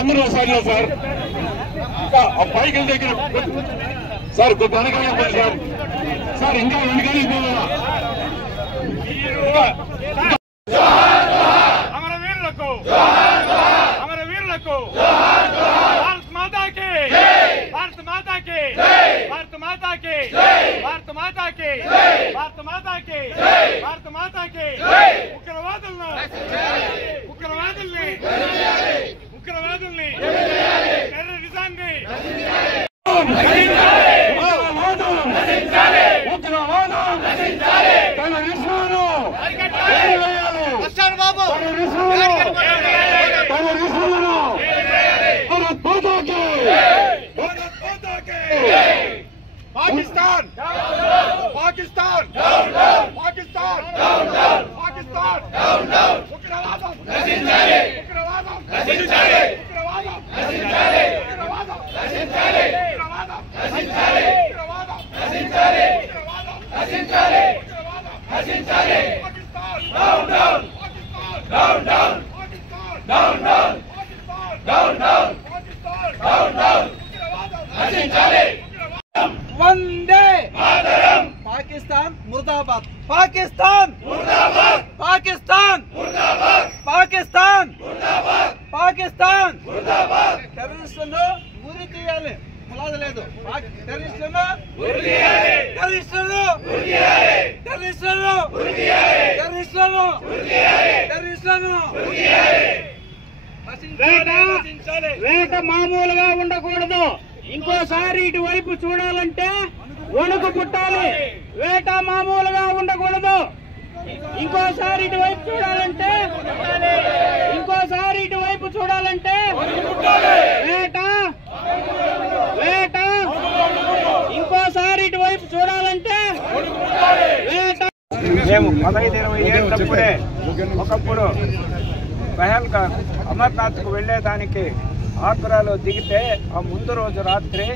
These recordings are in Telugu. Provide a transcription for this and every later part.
అందరూ సైడ్ లో సార్ ఇంకా పైకి దగ్గర సార్ కొద్ది వెనకాల సార్ సార్ ఇంకా వెనకాల అమరవీరులకు అమరవీరులకు భారత్ మాతాకి భారత్ మాతాకి భారత్ మాతాకి భారత్ మాతాకి భారత్ మాతాకి భారత్ మాతాకి ఉగ్రవాదుల్ని ఉగ్రవాదుల్ని ఉగ్రవాదుల్ని టెర్రరిజాన్ని पाकिस्तान पाकिस्तान पाकिस्तान पाकिस्तान उग्रवादम उग्रवादम उग्रवादम वंदे मातरम पाकिस्तान मुर्दाबाद पाकिस्तान मुर्दाबाद पाकिस्तान मुर्दाबाद पाकिस्तान मुर्दाबाद पाकिस्तान मुर्दाबाद టెర్రరిస్టులను ఉరి తీయాలి ములాద లేదు టెర్రరిస్టులను ఉరి తీయాలి టెర్రరిస్టులను ఉరి తీయాలి టెర్రరిస్టులను ఉరి తీయాలి టెర్రరిస్టులను ఉరి తీయాలి టెర్రరిస్టులను ఉరి తీయాలి వేట మామూలుగా ఉండకూడదు ఇంకోసారి ఇటువైపు చూడాలంటే వణుకు పుట్టాలి వేట మామూలుగా ఉండకూడదు ఇంకోసారి ఇటువైపు చూడాలంటే వేట వేట ఇంకోసారి ఇటువైపు చూడాలంటే వేట మేము 15-20 ఏళ్ళప్పుడే ఒకప్పుడు పహల్గామ్ అమర్నాథ్కు వెళ్ళేదానికి ఆగ్రాలో దిగితే ఆ ముందు రోజు రాత్రి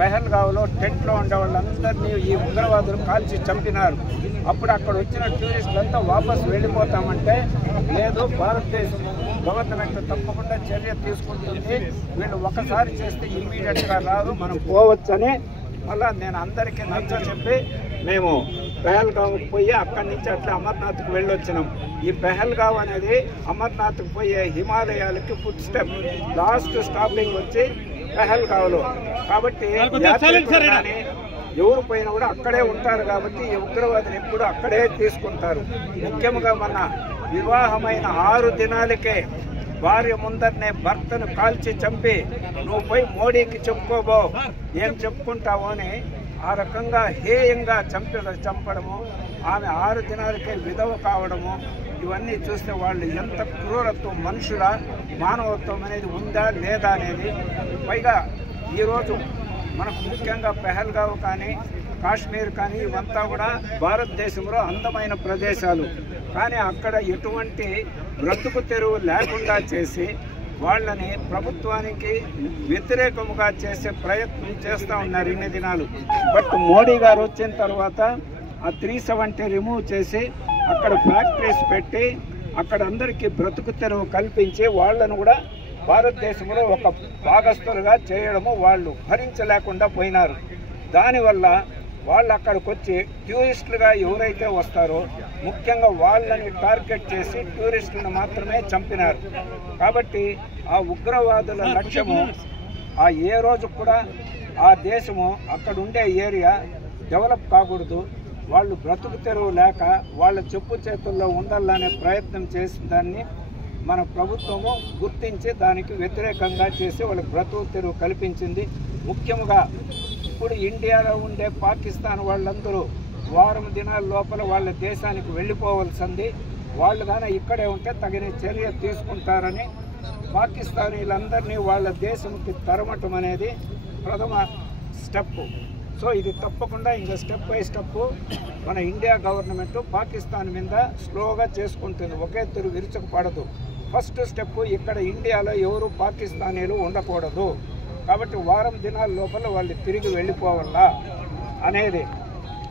పహల్గావ్లో టెంట్లో ఉండే వాళ్ళందరినీ ఈ ఉగ్రవాదులు కాల్చి చంపినారు. అప్పుడు అక్కడ వచ్చిన టూరిస్టులంతా వాపసు వెళ్ళిపోతామంటే లేదు, భారతదేశం గవర్నమెంట్ తప్పకుండా చర్య తీసుకుంటుంది, వీళ్ళు ఒకసారి చేస్తే ఇమ్మీడియట్గా రాదు, మనం పోవచ్చని మళ్ళా నేను అందరికీ నచ్చ చెప్పి మేము పహల్గావ్కి పోయి అక్కడి నుంచి అట్లా అమర్నాథ్కి వెళ్ళొచ్చినాం. ఈ పహల్గావ్ అనేది అమర్నాథ్కి పోయే హిమాలయాలకి ఫుడ్ స్టెప్, లాస్ట్ స్టాపింగ్ వచ్చి పహల్గావ్లో. కాబట్టి ఎవరు పోయినా కూడా అక్కడే ఉంటారు కాబట్టి ఈ ఉగ్రవాదులు ఎప్పుడు అక్కడే తీసుకుంటారు. ముఖ్యంగా మన వివాహమైన 6 దినాలకే భార్య ముందరనే భర్తను కాల్చి చంపి నువ్వు పోయి మోడీకి చెప్పుకోబో ఏం చెప్పుకుంటావు అని ఆ రకంగా హేయంగా చంపడము, ఆమె 6 దినాలకే విధవ కావడము, ఇవన్నీ చూస్తే వాళ్ళు ఎంత క్రూరత్వం, మనుషుల మానవత్వం అనేది ఉందా లేదా అనేది. పైగా ఈరోజు మనకు ముఖ్యంగా పహల్గావ్ కానీ కాశ్మీర్ కానీ ఇవంతా కూడా భారతదేశంలో అందమైన ప్రదేశాలు, కానీ అక్కడ ఎటువంటి బ్రతుకు తెరువు లేకుండా చేసి వాళ్ళని ప్రభుత్వానికి వ్యతిరేకముగా చేసే ప్రయత్నం చేస్తూ ఉన్నారు ఇన్ని దినాలు. బట్ మోడీ గారు వచ్చిన తర్వాత ఆ 370 రిమూవ్ చేసి అక్కడ ఫ్యాక్టరీస్ పెట్టి అక్కడ అందరికీ బ్రతుకు తెరువు కల్పించి వాళ్ళను కూడా భారతదేశంలో ఒక భాగస్థులుగా చేయడము వాళ్ళు భరించలేకుండా పోయినారు. దానివల్ల వాళ్ళు అక్కడికి వచ్చి టూరిస్టులుగా ఎవరైతే వస్తారో ముఖ్యంగా వాళ్ళని టార్గెట్ చేసి టూరిస్టులను మాత్రమే చంపినారు. కాబట్టి ఆ ఉగ్రవాదుల లక్ష్యము ఆ ఏ రోజు కూడా ఆ దేశము అక్కడ ఉండే ఏరియా డెవలప్ కాకూడదు, వాళ్ళు బ్రతుకు తెరువు లేక వాళ్ళ చెప్పు చేతుల్లో ఉండాలనే ప్రయత్నం చేసిన దాన్ని మన ప్రభుత్వము గుర్తించి దానికి వ్యతిరేకంగా చేసి వాళ్ళకి బ్రతుకు తెరువు కల్పించింది. ముఖ్యంగా ఇప్పుడు ఇండియాలో ఉండే పాకిస్తాన్ వాళ్ళందరూ వారం దినాల లోపల వాళ్ళ దేశానికి వెళ్ళిపోవలసింది, వాళ్ళు కానీ ఇక్కడే ఉంటే తగిన చర్య తీసుకుంటారని పాకిస్తానీలందరినీ వాళ్ళ దేశంకి తరమటం అనేది ప్రథమ స్టెప్. సో ఇది తప్పకుండా ఇంకా స్టెప్ బై స్టెప్ మన ఇండియా గవర్నమెంట్ పాకిస్తాన్ మీద స్లోగా చేసుకుంటుంది, ఒకే తిరు విరుచకపడదు. ఫస్ట్ స్టెప్ ఇక్కడ ఇండియాలో ఎవరు పాకిస్తానీలు ఉండకూడదు, కాబట్టి వారం దినాల లోపల వాళ్ళు తిరిగి వెళ్ళిపోవాలా అనేది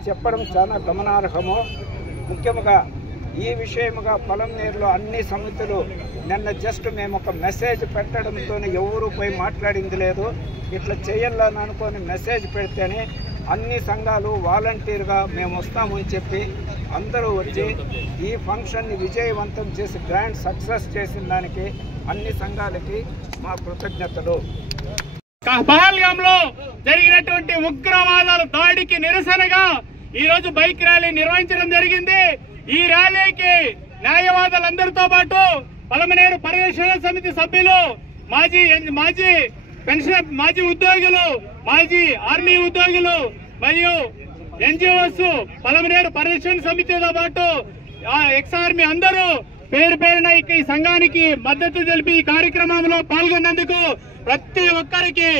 చెప్పడం చాలా గమనార్హము. ముఖ్యంగా ఈ విషయముగా పొలంనేరులో అన్ని సమితులు నిన్న జస్ట్ మేము ఒక మెసేజ్ పెట్టడంతో ఎవరు పోయి మాట్లాడింది లేదు. ఇట్లా చేయాలని అనుకొని మెసేజ్ పెడితేనే అన్ని సంఘాలు వాలంటీర్గా మేము వస్తామని చెప్పి అందరూ వచ్చి ఈ ఫంక్షన్ని విజయవంతం చేసి గ్రాండ్ సక్సెస్ చేసిన దానికి అన్ని సంఘాలకి మా కృతజ్ఞతలు. పహల్గాంలో జరిగినటువంటి ఉగ్రవాదాల దాడికి నిరసనగా ఈ రోజు బైక్ ర్యాలీ నిర్వహించడం జరిగింది. ఈ ర్యాలీకి న్యాయవాదులందరితో పాటు పలమనేరు పరిరక్షణ సమితి సభ్యులు, మాజీ ఉద్యోగులు, మాజీ ఆర్మీ ఉద్యోగులు మరియు ఎన్జిఓస్, పలమనేరు పరిరక్షణ సమితితో పాటు ఎక్స్ ఆర్మీ అందరూ పేరు పేరున ఈ సంఘానికి మద్దతు తెలిపి ఈ కార్యక్రమంలో పాల్గొన్నందుకు ప్రతి ఒక్కరికి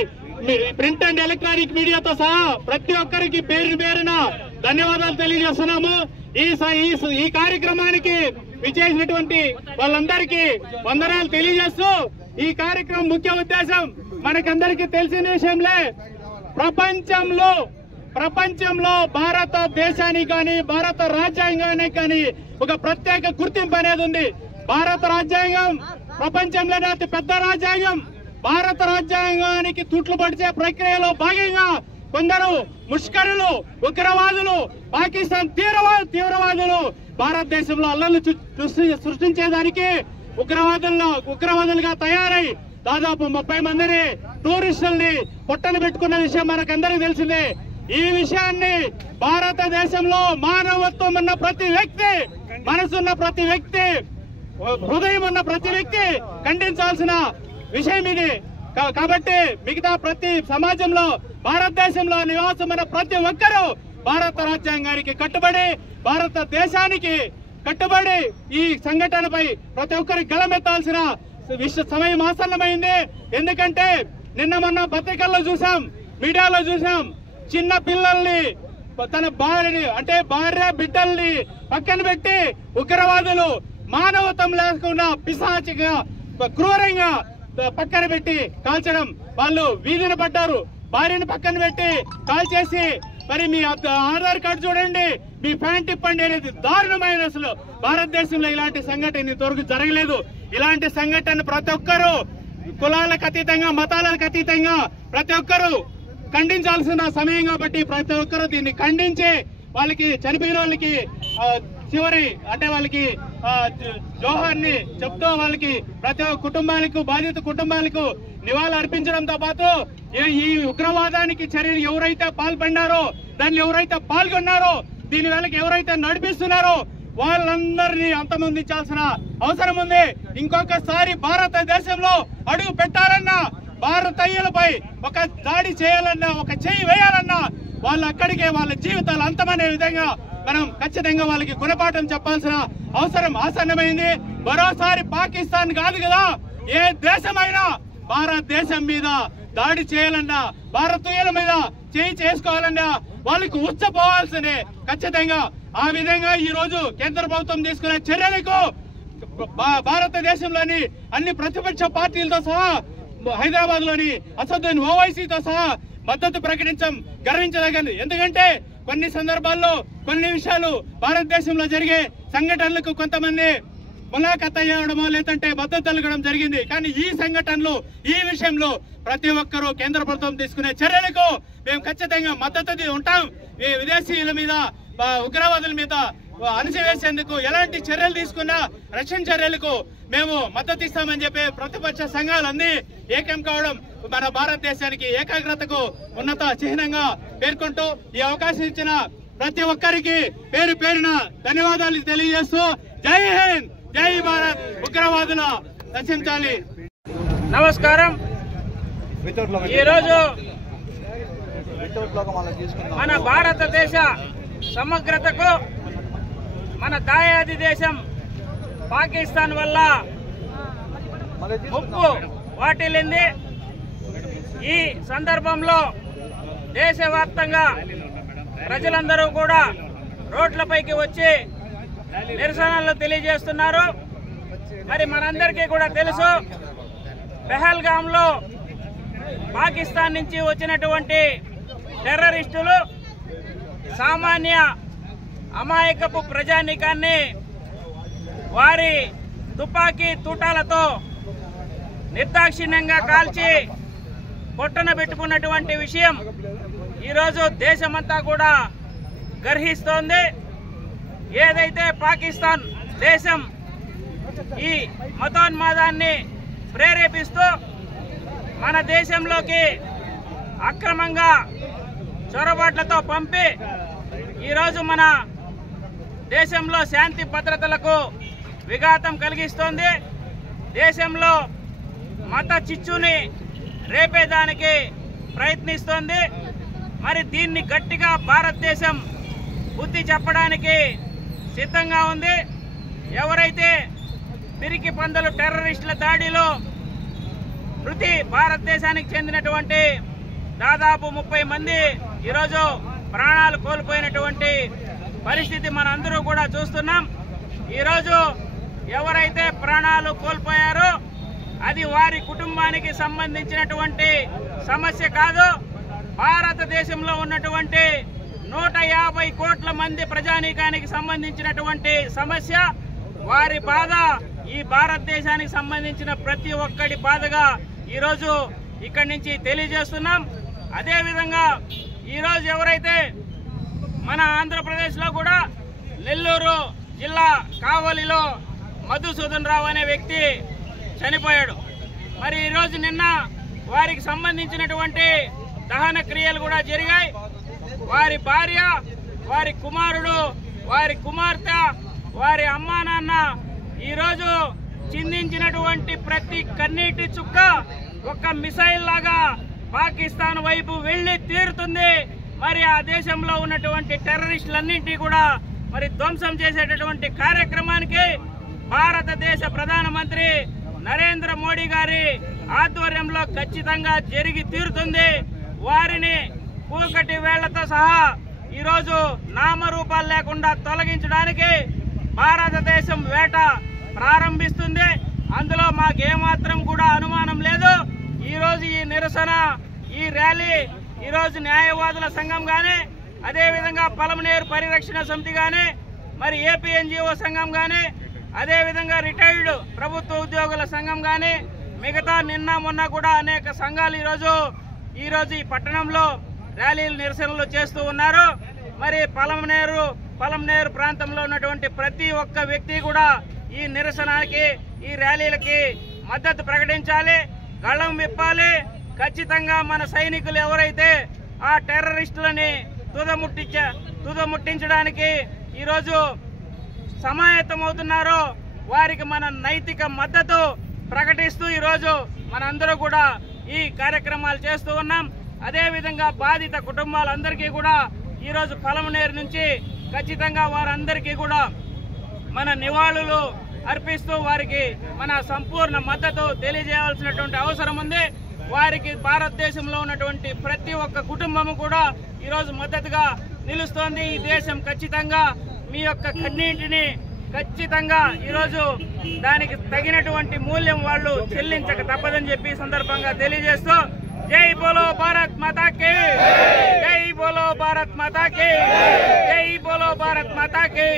ప్రింట్ అండ్ ఎలక్ట్రానిక్ మీడియాతో సహా ప్రతి ఒక్కరికి పేరు పేరున ధన్యవాదాలు తెలియజేస్తున్నాము. ఈ కార్యక్రమానికి విచ్చేసినటువంటి వాళ్ళందరికీ వందనాలు తెలియజేస్తూ ఈ కార్యక్రమం ముఖ్య ఉద్దేశం మనకందరికీ తెలిసిన విషయంలే. ప్రపంచంలో భారతదేశానికి కానీ భారత రాజ్యాంగానికి కానీ ఒక ప్రత్యేక గుర్తింపు అనేది ఉంది. భారత రాజ్యాంగం ప్రపంచంలోనే అతి పెద్ద రాజ్యాంగం. భారత రాజ్యాంగానికి తూట్లు పడిచే ప్రక్రియలో భాగంగా కొందరు ముష్కరులు, ఉగ్రవాదులు, పాకిస్తాన్ తీవ్రవాదులు భారతదేశంలో అల్లర్లు సృష్టించేదానికి ఉగ్రవాదులుగా తయారై దాదాపు 30 మందిని టూరిస్టుల్ని పొట్టను పెట్టుకున్న విషయం మనకందరికీ తెలిసిందే. ఈ విషయాన్ని భారతదేశంలో మానవత్వం ఉన్న ప్రతి వ్యక్తి, మనసున్న ప్రతి వ్యక్తి, హృదయం ఉన్న ప్రతి వ్యక్తి ఖండించాల్సిన విషయం ఇది. కాబట్టి మిగతా ప్రతి సమాజంలో భారతదేశంలో నివాసం ఉన్న ప్రతి ఒక్కరూ భారత రాజ్యాంగానికి కట్టుబడి, భారతదేశానికి కట్టుబడి ఈ సంఘటనపై ప్రతి ఒక్కరికి గళమెత్తాల్సిన సమయం ఆసన్నమైంది. ఎందుకంటే నిన్న మొన్న పత్రికల్లో చూసాం, మీడియాలో చూసాం, చిన్న పిల్లల్ని తన భార్య బిడ్డల్ని పక్కన పెట్టి ఉగ్రవాదులు మానవత్వం లేకుండా పిశాచిగా క్రూరంగా పక్కన పెట్టి కాల్చడం. వాళ్ళు వీధిన పడ్డారు, భార్యను పక్కన పెట్టి కాల్చేసి మరి మీ ఆధార్ కార్డు చూడండి, మీ ఫ్యాన్ తిప్పండి అనేది దారుణమైన. అసలు భారతదేశంలో ఇలాంటి సంఘటన ఇంతవరకు జరగలేదు. ఇలాంటి సంఘటన ప్రతి ఒక్కరూ కులాలకు అతీతంగా, మతాలకు అతీతంగా ప్రతి ఒక్కరూ ఖండించాల్సిన సమయం కాబట్టి ప్రతి ఒక్కరూ దీన్ని ఖండించి వాళ్ళకి చనిపోయిన వాళ్ళకి చివరి వాళ్ళకి జోహార్ని చెప్తూ వాళ్ళకి ప్రతి కుటుంబాలకు, బాధిత కుటుంబాలకు నివాళులు అర్పించడంతో పాటు ఈ ఉగ్రవాదానికి చర్యలు ఎవరైతే పాల్పడినారో, దాన్ని ఎవరైతే పాల్గొన్నారో, దీని వేళకి ఎవరైతే నడిపిస్తున్నారో వాళ్ళందరినీ అంతమొందించాల్సిన అవసరం ఉంది. ఇంకొకసారి భారతదేశంలో అడుగు పెట్టాలన్నా, భారతీయులపై ఒక దాడి చేయాలన్నా, ఒక చేయి వేయాలన్నా వాళ్ళు అక్కడికే వాళ్ళ జీవితాలు అంతమనే విధంగా మనం ఖచ్చితంగా వాళ్ళకి గుణపాఠం చెప్పాల్సిన అవసరం ఆసన్నమైంది. మరోసారి పాకిస్తాన్ కాదు కదా, ఏ దేశమైనా భారతదేశం మీద దాడి చేయాలన్నా, భారతీయుల మీద చేయి చేసుకోవాలన్నా వాళ్ళకి ఉచ్చపోవాల్సిందే ఖచ్చితంగా. ఆ విధంగా ఈ రోజు కేంద్ర ప్రభుత్వం తీసుకునే చర్యలకు భారతదేశంలోని అన్ని ప్రతిపక్ష పార్టీలతో సహా, హైదరాబాద్ లోని అసదుద్దీన్ ఓవైసీతో సహా మద్దతు ప్రకటించడం గర్వించదగింది. ఎందుకంటే కొన్ని సందర్భాల్లో కొన్ని విషయాలు భారతదేశంలో జరిగే సంఘటనలకు కొంతమంది ములాఖాత్ అయ్యడమో లేదంటే మద్దతు తెలగడం జరిగింది. కానీ ఈ సంఘటనలు, ఈ విషయంలో ప్రతి ఒక్కరూ కేంద్ర ప్రభుత్వం తీసుకునే చర్యలకు మేము ఖచ్చితంగా మద్దతు ఉంటాం. విదేశీయుల మీద, ఉగ్రవాదుల మీద అణచివేసేందుకు ఎలాంటి చర్యలు తీసుకున్నా రక్షణ చర్యలకు మేము మద్దతు ఇస్తామని చెప్పి ప్రతిపక్ష సంఘాలన్నీ ఏకం కావడం మన భారతదేశానికి ఏకాగ్రతకు ఉన్నత చిహ్నంగా పేర్కొంటూ ఈ అవకాశం ఇచ్చిన ప్రతి ఒక్కరికి పేరు పేరున ధన్యవాదాలు తెలియజేస్తూ జై హింద్, జై భారత్, ఉగ్రవాదుల నశించాలి. నమస్కారం. ఈరోజు మన భారతదేశ సమగ్రతకు మన దాయాది దేశం పాకిస్తాన్ వల్ల ముప్పు వాటిల్లింది. ఈ సందర్భంలో దేశవ్యాప్తంగా ప్రజలందరూ కూడా రోడ్లపైకి వచ్చి నిరసనలు తెలియజేస్తున్నారు. మరి మనందరికీ కూడా తెలుసు, పెహల్గాంలో పాకిస్తాన్ నుంచి వచ్చినటువంటి టెర్రరిస్టులు సామాన్య అమాయకపు ప్రజానీకాన్ని వారి తుపాకీ తూటాలతో నిర్దాక్షిణ్యంగా కాల్చి పొట్టన పెట్టుకున్నటువంటి విషయం ఈరోజు దేశమంతా కూడా గర్హిస్తోంది. ఏదైతే పాకిస్తాన్ దేశం ఈ మతోన్మాదాన్ని ప్రేరేపిస్తూ మన దేశంలోకి అక్రమంగా చొరబాట్లతో పంపి ఈరోజు మన దేశంలో శాంతి భద్రతలకు విఘాతం కలిగిస్తోంది. దేశంలో మత చిచ్చుని రేపేదానికి ప్రయత్నిస్తోంది. మరి దీన్ని గట్టిగా భారతదేశం బుద్ధి చెప్పడానికి సిద్ధంగా ఉంది. ఎవరైతే పిరికి పందలు టెర్రరిస్టుల దాడిలో భారతదేశానికి చెందినటువంటి దాదాపు 30 మంది ఈరోజు ప్రాణాలు కోల్పోయినటువంటి పరిస్థితి మనందరూ కూడా చూస్తున్నాం. ఈరోజు ఎవరైతే ప్రాణాలు కోల్పోయారో అది వారి కుటుంబానికి సంబంధించినటువంటి సమస్య కాదు. భారతదేశంలో ఉన్నటువంటి 150 కోట్ల మంది ప్రజానీకానికి సంబంధించినటువంటి సమస్య. వారి బాధ ఈ భారతదేశానికి సంబంధించిన ప్రతి ఒక్కడి బాధగా ఈరోజు ఇక్కడి నుంచి తెలియజేస్తున్నాం. అదేవిధంగా ఈరోజు ఎవరైతే మన ఆంధ్రప్రదేశ్లో కూడా నెల్లూరు జిల్లా కావలిలో మధుసూదన్ రావు అనే వ్యక్తి చనిపోయాడు. మరి ఈరోజు నిన్న వారికి సంబంధించినటువంటి దహన క్రియలు కూడా జరిగాయి. వారి భార్య, వారి కుమారుడు, వారి కుమార్తె, వారి అమ్మా నాన్న ఈరోజు చిందించినటువంటి ప్రతి కన్నీటి చుక్క ఒక మిసైల్ లాగా పాకిస్తాన్ వైపు వెళ్లి తీరుతుంది. మరి ఆ దేశంలో ఉన్నటువంటి టెర్రరిస్టులన్నింటినీ కూడా మరి ధ్వంసం చేసేటటువంటి కార్యక్రమానికి భారతదేశ ప్రధానమంత్రి నరేంద్ర మోడీ గారి ఆధ్వర్యంలో ఖచ్చితంగా జరిగి తీరుతుంది. వారిని కూకటి వేళ్లతో సహా ఈరోజు నామరూపాలు లేకుండా తొలగించడానికి భారతదేశం వేట ప్రారంభిస్తుంది. అందులో మాకేమాత్రం కూడా అనుమానం లేదు. ఈరోజు ఈ నిరసన, ఈ ర్యాలీ ఈరోజు న్యాయవాదుల సంఘం కానీ, అదేవిధంగా పలమనేరు పరిరక్షణ సమితి కానీ, మరి ఏపీ ఎన్జిఓ సంఘం కానీ, అదేవిధంగా రిటైర్డ్ ప్రభుత్వ ఉద్యోగుల సంఘం కానీ, మిగతా నిన్న మొన్న కూడా అనేక సంఘాలు ఈరోజు ఈ పట్టణంలో ర్యాలీలు నిరసనలు చేస్తూ ఉన్నారు. మరి పలమనేరు ప్రాంతంలో ఉన్నటువంటి ప్రతి ఒక్క వ్యక్తి కూడా ఈ నిరసనకి, ఈ ర్యాలీలకి మద్దతు ప్రకటించాలి, గళం విప్పాలి. ఖచ్చితంగా మన సైనికులు ఎవరైతే ఆ టెర్రరిస్టులని తుదముట్టించడానికి ఈరోజు సమాయత్తమవుతున్నారో వారికి మన నైతిక మద్దతు ప్రకటిస్తూ ఈరోజు మనందరూ కూడా ఈ కార్యక్రమాలు చేస్తూ ఉన్నాం. అదేవిధంగా బాధిత కుటుంబాలందరికీ కూడా ఈరోజు పలమనేరు నుంచి ఖచ్చితంగా వారందరికీ కూడా మన నివాళులు అర్పిస్తూ వారికి మన సంపూర్ణ మద్దతు తెలియజేయాల్సినటువంటి అవసరం ఉంది. వారికి భారతదేశంలో ఉన్నటువంటి ప్రతి ఒక్క కుటుంబము కూడా ఈరోజు మద్దతుగా నిలుస్తోంది. ఈ దేశం ఖచ్చితంగా మీ యొక్క కన్నీటిని ఖచ్చితంగా ఈరోజు దానికి తగినటువంటి మూల్యం వాళ్ళు చెల్లించక తప్పదని చెప్పి సందర్భంగా తెలియజేస్తూ జై బోలో భారత్ మాతా కి, జై బోలో భారత్ మాతా కి, జై బోలో భారత్ మాతా కి.